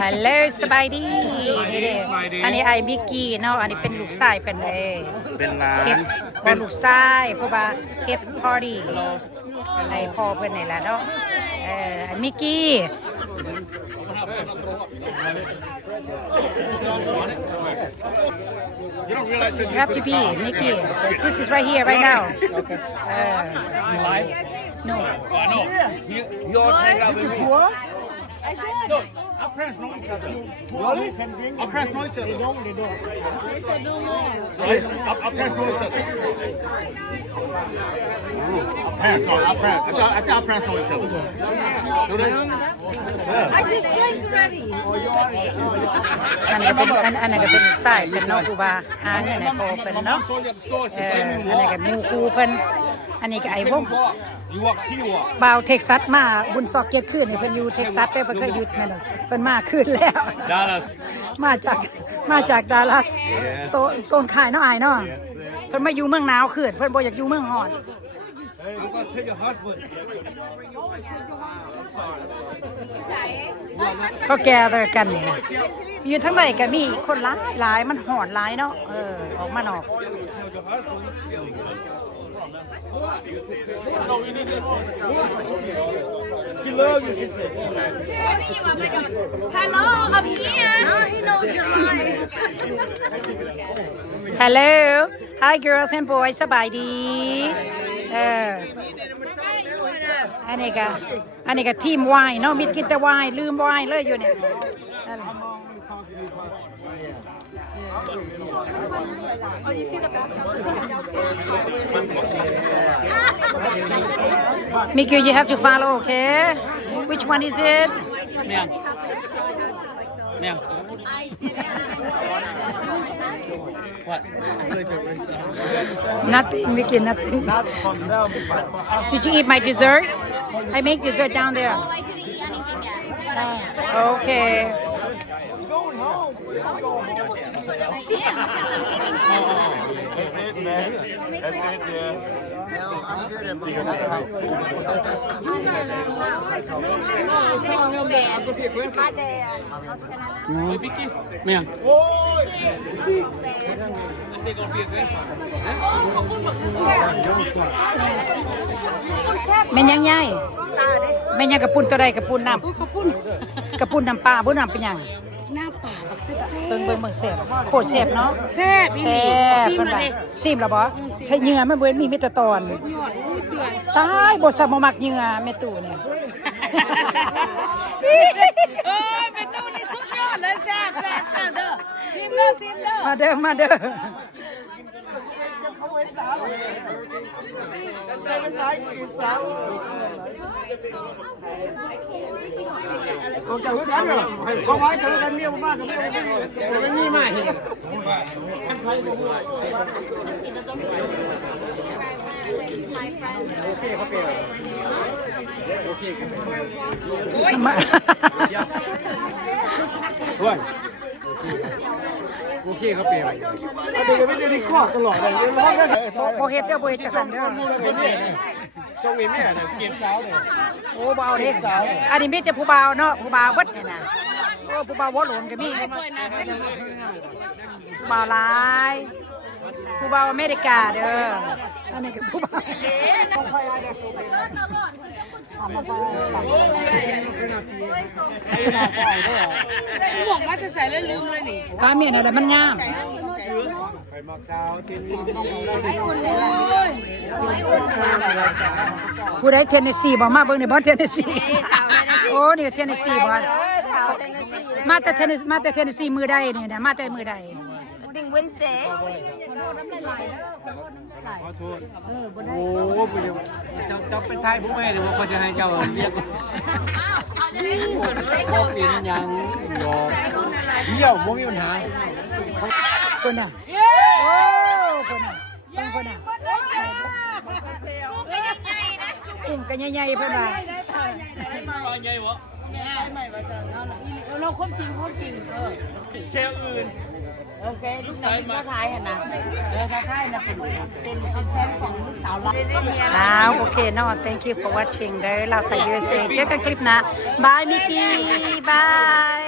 ฮัลโหลสบายดีนี่เด้อันนี้ไอ้บิกกี้เนาะอันนี้เป็นลูกชายเพิ่นเด้เป็นร้า เฮ็ น ดบ่ลูกชายเพราะว่าเฮ็ดพาร์ตี้ให้พ่อเพิ่นนี่ล่ะเนาะไอ้มิกกี้ You have to be Mickey. This is right here, right now. Live? No. No. You all hang out with me. No, our parents know each other. Really? Our parents know each other. They don't. They said no more. Right? Our parents know each other. Our parents. I think our parents know each other. Do they? Yeah. I just drank already. อันนี้ก็เป็นอันนั้นก็เป็นลูกชายเพิ่นเนาะครูบาหาเงินให้พ่อเพิ่นเนาะ Saw you at the store. She อัน said นี้ก็หมู่ครูเพิ่นอันนี้ก็ไอ้วง you walk, she walk. บ่าวเท็กซัสมาบุญซอกเกียรติคืนนี่เพิ่นอยู่เท็กซัสแต่เพิ่นเคยหยุดแม่นบ่เพิ่นมาคืนแล้ว Dallas. มาจากดัลลัสต้นข่ายเนาะอายเนาะเพิ่นมาอยู่เมืองหนาวคืนเพิ่นบ่อยากอยู่เมืองร้อน Hey, I'm gonna take your husband. ก็แก่เลยกันนี่นะอยู่ทั้งใดก็มีคนหลายมันร้อนหลายเนาะออกมานอก She loves you, she said. Hello, I'm here. Now he knows you're lying. Hello Hi girls and boys สบายดีอันนี้ก็ทีมวายเนาะมีกินแต่วายลืมวายเลยอยู่เนี่ยMickey, you have to follow, okay? Which one is it? Ma'am. What? Nothing, Mickey, nothing. Did you eat my dessert? I make dessert down there. Okay. Hey, Vicky. Ma'am. แม่นยังไงแม่นยังกระปุ่นตัวใดกระปุ่นน้ำกระปุ่นน้ำปลาบ่น้ำเป็นหยัง หน้าป่าแบบแซ่บ เบิ่งแซ่บโคตรแซ่บเนาะ แซ่บ แซ่บเพิ่นว่าซิมแล้วบ่ใส่เหงื่อมันเบิ่นมีแต่ตอน ยอดอู้เจือน ตายบ่ซับบ่มักเหงื่อแม่ตู่เนี่ย เป็นตู้นี่สุดยอดเลยแซ่บเด้อซิมเด้อ มาเด้อมาโอเคครับเปย์อันนี้ก็ไม่ได้ดีข้อตลอดเลยบ่เฮ็ดเด้อบ่เฮ็ดจังซั่นเด้อ ช่วงนี้แม่เนี่ยเก็บสาวเนี่ย โอ้บ่เอาเด้อันนี้มีแต่ผู้บ่าวเนาะผู้บ่าวเบิดนี่น่ะโอ้ผู้บ่าวบ่หลงก็มีผู้บ่าวหลายผู้บ่าวอเมริกาเด้ออันนี้ก็ผู้บ่าว บอกว่าจะใส่แล้วลืมเลยนี่ ป้าเมียนอะไรมันงามผู้ใดเทนเนสซีบ่มาเบิ่งในบ่เทนเนสซีโอ้นี่เทนเนสซีบ่มาแต่เทนเนสซีมือใดนี่นะมาแต่มือใด Think Wednesday ขอโทษโอ้โหจะเป็นชายผู้แม่เดี๋ยวเขาจะให้เจ้าเรียกบอกกินยังยอเยี่ยวไม่มีปัญหา คนน่ะโอ้คนน่ะคนน่ะกุ้งกันใหญ่ๆเพิ่นว่า เราความจริงเชลอื่น โอเคลูกสาวก็ทายนะถ้าทายนะเป็นแฟนของลูกสาวเรา โอเคเนาะ thank you for watching เด้อเราแต่ USA เจอกันคลิปหน้าบายมิกกี้บาย